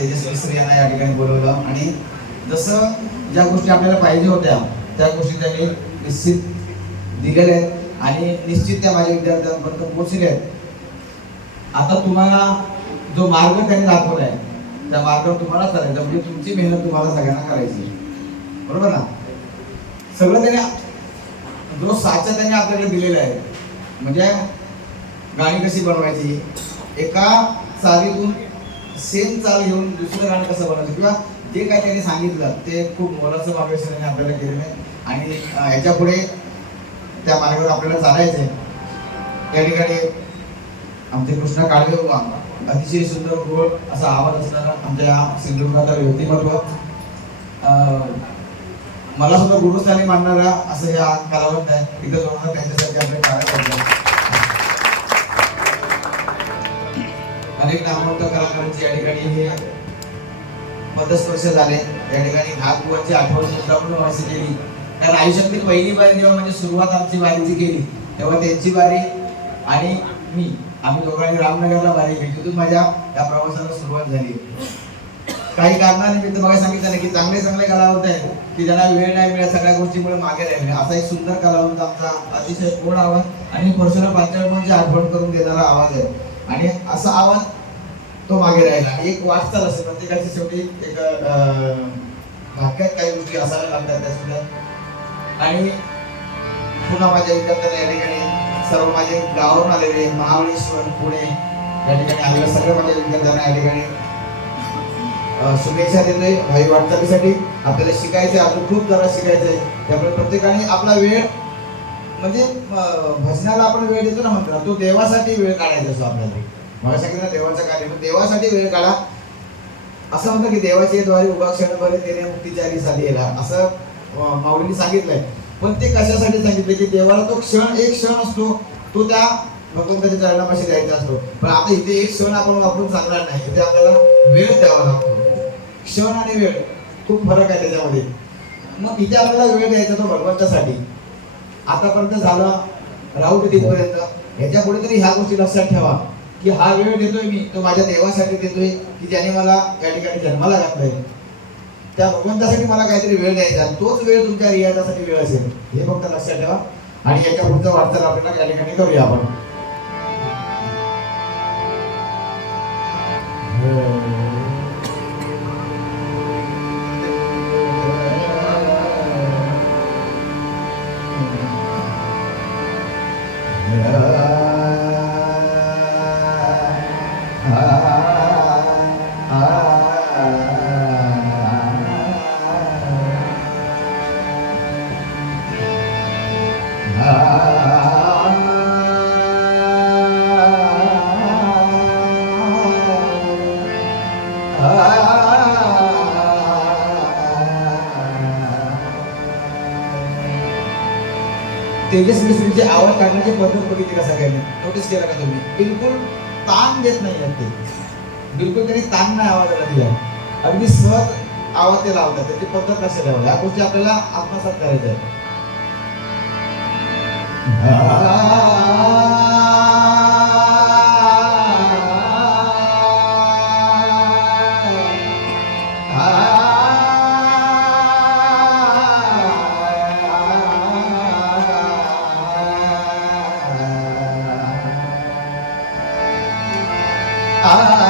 तेजस्वी स्त्रियांना यांना या ठिकाणी बोलवलं. आणि जसं ज्या गोष्टी आपल्याला पाहिजे होत्या त्या गोष्टी त्यांनी निश्चित दिलेल्या आहेत. आणि निश्चित त्या माझ्या विद्यार्थ्यांपर्यंत पोहोचल्या आहेत. आता तुम्हाला जो मार्ग त्यांनी दाखवला आहे त्या मार्गावर तुम्हाला चालायचं म्हणजे तुमची मेहनत तुम्हाला सगळ्यांना करायची बरोबर ना? सगळं त्याने जो साचा त्याने आपल्याला दिलेला आहे म्हणजे गाणी कशी बनवायची? एका चालीतून सेम चाल घेऊन दुसरं गाणं कसं बनवायचं? किंवा जे काय त्यांनी सांगितलं ते खूप मोलाचं मार्गदर्शन आपल्याला केलेलं आहे. आणि ह्याच्या पुढे त्या मार्गावर आपल्याला चालायचं आहे ठिकाणी आमचे कृष्णा काळवे उभा अतिशय सुंदर गोळ असा आवाज असणारा आमच्या या सिंधुदुर्गाचा व्यक्तिमत्व. मला सुद्धा गुरुस्थानी मानणारा असं या कलावंत आहे. इथं जोडणार त्यांच्यासाठी आपले कार्य अनेक नामवंत कलाकारांची या ठिकाणी हे पदस्पर्श झाले. या ठिकाणी नागपूरची आठवण सुद्धा पण अशी केली कारण आयुष्यातली पहिली बारी जेव्हा म्हणजे सुरुवात आमची बारीची केली तेव्हा त्यांची बारी आणि मी आम्ही दोघांनी रामनगरला बारी केली. तिथून माझ्या या प्रवासाला सुरुवात झाली. काही कारणानिमित्त बघा सांगितलं ना की चांगले चांगले कलावंत आहेत की ज्यांना वेळ नाही मिळत सगळ्या गोष्टीमुळे मागे राहिले असा एक सुंदर कलावंत आमचा अतिशय गोड आवाज आणि परशुराम पांचाळमध्ये आठवण करून देणारा आवाज आहे. आणि असा आवाज तो मागे राहिला. आणि एक वाटचाल असते. प्रत्येकाची शेवटी एक भाग्यात काही गोष्टी असायला लागतात त्या सुद्धा आणि पुन्हा माझ्या विद्यार्थ्यांना या ठिकाणी सर्व माझे गावावरून आलेले महाबळेश्वर पुणे या ठिकाणी आलेल्या सगळ्या माझ्या विद्यार्थ्यांना या ठिकाणी शुभेच्छा देतोय. भाई वाटचालीसाठी आपल्याला शिकायचे अजून खूप जरा शिकायचंय. त्यामुळे प्रत्येकाने आपला वेळ म्हणजे भजनाला आपण वेळ देतो ना म्हणतो तो देवासाठी वेळ काढायचा असतो आपल्याला. मला सांगितलं ना देवाचा कार्य. मग देवासाठी वेळ काढा. असं म्हणतं की देवाचे द्वारे उभा क्षण बरे मुक्तीच्या मुक्तीचारी साधी येला. असं माऊलीने सांगितलंय. पण ते कशासाठी सांगितलं की देवाला तो क्षण एक क्षण असतो. तो त्या भगवंताच्या चरणापाशी द्यायचा असतो. पण आता इथे एक क्षण आपण वापरून चालणार नाही. इथे आपल्याला वेळ द्यावा लागतो. क्षण आणि वेळ खूप फरक आहे त्याच्यामध्ये. मग इथे आपल्याला वेळ द्यायचा तो भगवंतासाठी. आतापर्यंत झालं राहू दे तिथपर्यंत ह्याच्या पुढे तरी ह्या गोष्टी लक्षात ठेवा की हा वेळ देतोय मी तो माझ्या देवासाठी देतोय की ज्याने मला या ठिकाणी जन्माला घातलंय. त्या भगवंतासाठी मला काहीतरी वेळ द्यायचा तोच वेळ तुमच्या रियाजासाठी वेळ असेल हे फक्त लक्षात ठेवा. आणि याच्या पुढचं वाटचाल आपल्याला या ठिकाणी करूया आपण. तेजस मिस्त्रीची आवड काढण्याची पद्धत बघितली का सगळ्यांनी? नोटीस केला का तुम्ही? बिलकुल ताण देत नाही आहेत ते. बिलकुल त्यांनी ताण नाही आवाजाला दिला अगदी सहज आवाज ते लावतात. त्याची पद्धत कशी लावली या गोष्टी आपल्याला आत्मसात करायच्या आहेत. ah.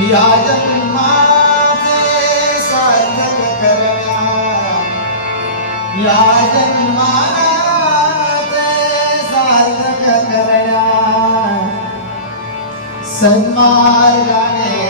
या जन्माचे सार्थक करण्या या जन्माचे सार्थक करण्या सन्मार्गाने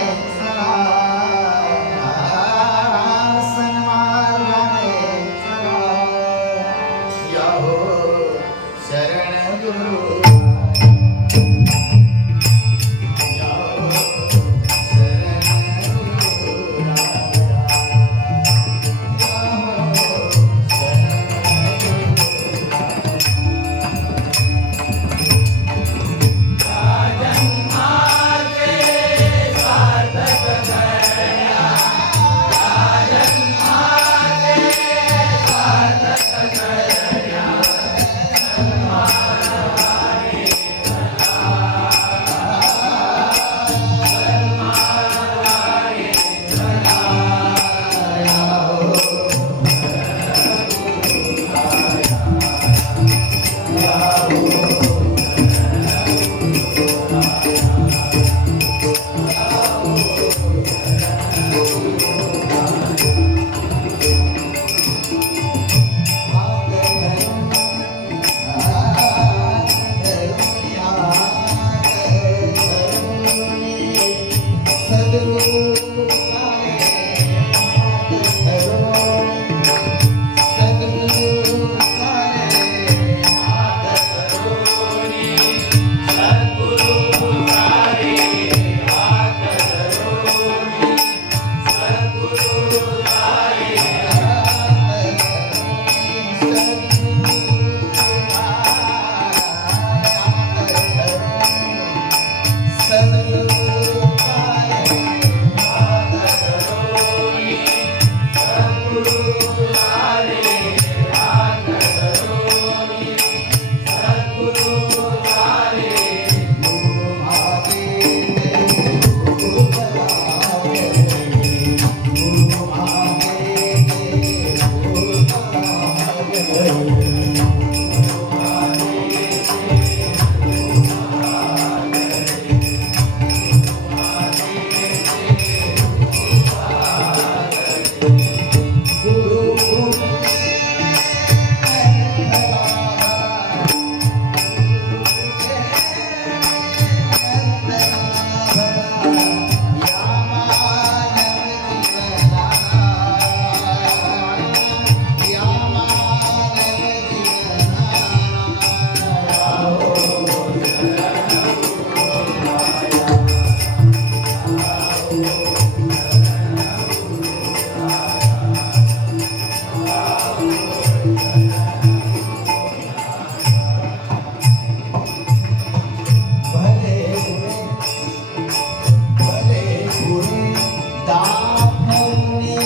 दाखवणी देती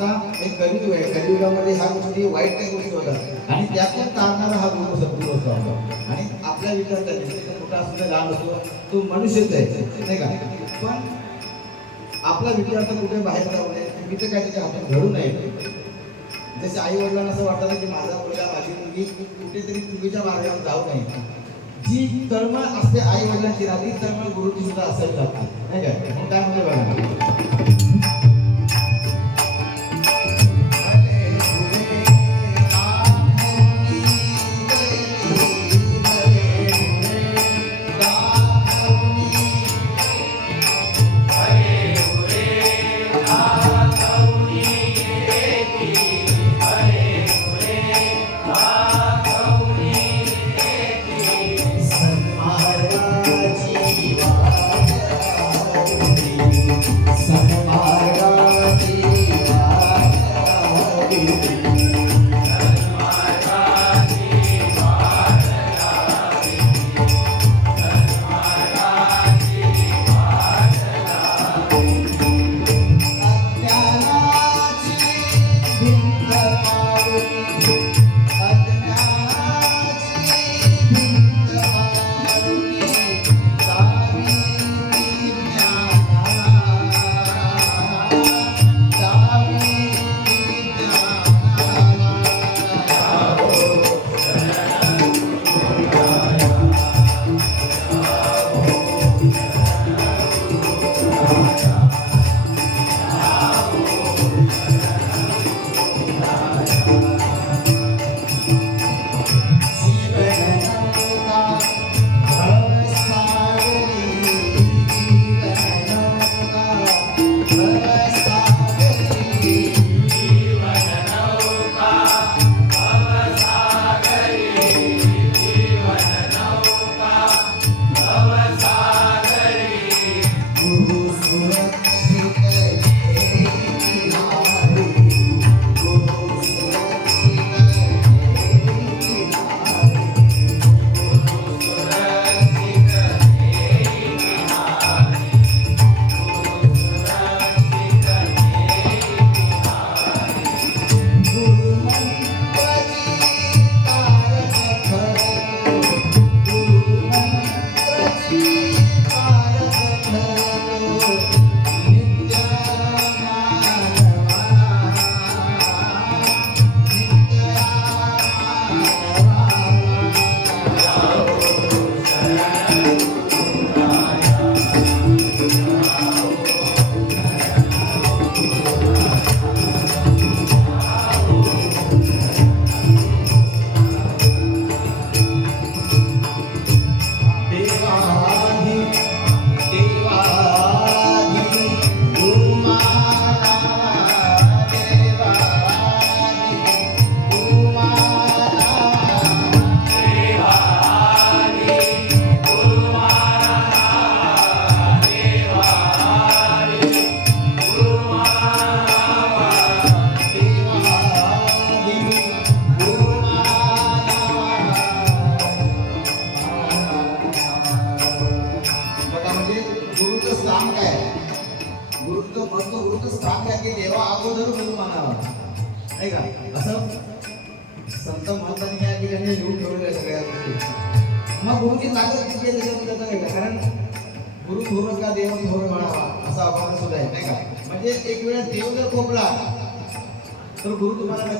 आता एक कलियुग आहे. कलियुगामध्ये ह्या गोष्टी वाईट काही गोष्टी होतात आणि त्यातून तारणारा हा गुरु सद्गुरू असतो आपला आणि आपल्या विचार तो मोठा असतो लहान असतो तो मनुष्यच आहे. नाही का? पण आपला विचार तर कुठे बाहेर जाऊ नये. चुकीचं काय त्याच्या हातून घडू नये. जसे आई वडिलांना असं वाटतं की माझा मुलगा माझी मुलगी कुठेतरी चुकीच्या मार्गावर जाऊ नये. जी तळमळ असते आई वडिलांची ना ती तळमळ गुरुची सुद्धा असायला लागते. नाही काय काय म्हणजे बघा?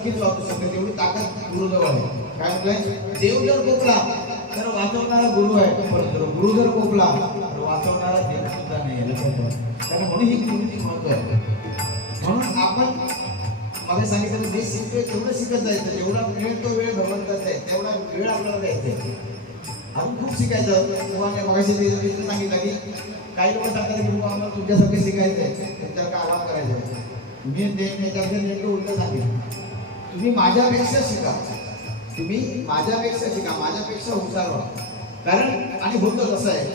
नक्कीच वाचू शकते. तेवढी ताकद गुरुजवळ आहे. काय म्हटलंय? देव जर कोपला तर वाचवणारा गुरु आहे परंतु गुरु जर कोपला तर वाचवणारा देव सुद्धा नाही कारण म्हणून ही गुरुची महत्त्व आहे. म्हणून आपण मला सांगितलं जे शिकतोय तेवढं शिकत जायचं. जेवढा वेळ तो वेळ भगवंताचा आहे तेवढा वेळ आपल्याला द्यायचा आहे. आपण खूप शिकायचं. तुम्हाला मगाशी ते- सांगितलं की काही लोक सांगतात की बाबा आम्हाला तुमच्यासारखं शिकायचं आहे त्यांच्यावर काय आराम करायचं? मी ते त्याच्याबद्दल नेमकं उलट सांगितलं तुम्ही माझ्यापेक्षा शिका. तुम्ही माझ्यापेक्षा शिका माझ्यापेक्षा हुशार व्हा. कारण आणि होतं कसं आहे?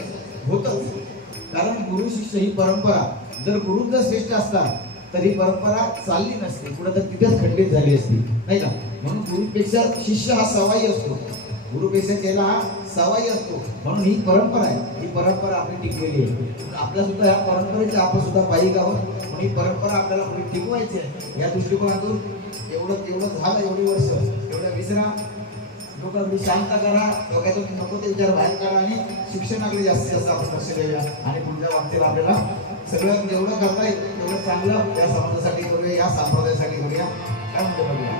होतं. कारण गुरु शिष्य ही परंपरा. जर गुरु जर श्रेष्ठ असता तर ही परंपरा चालली नसती. पुढे तर तिथेच खंडित झाली असती. नाही का? म्हणून गुरुपेक्षा शिष्य हा सवाई असतो. गुरुपेक्षा त्याला हा सवाई असतो. म्हणून ही परंपरा आहे. ही परंपरा आपली टिकलेली आहे. आपल्या सुद्धा ह्या परंपरेच्या आपण सुद्धा पायी आहोत म्हणून ही परंपरा आपल्याला पुढे टिकवायची आहे. या दृष्टिकोनातून एवढं तेवढं झालं एवढी वर्ष. एवढं विसरा. डोकं शांत करा. डोक्यातून नको ते विचार बाहेर काढा आणि शिक्षणाकडे जास्तीत जास्त आपण लक्ष देऊया आणि पुढच्या बाबतीला आपल्याला सगळं जेवढं करता येईल तेवढं चांगलं या समाजासाठी करूया या संप्रदायासाठी करूया. काय म्हणतो बघूया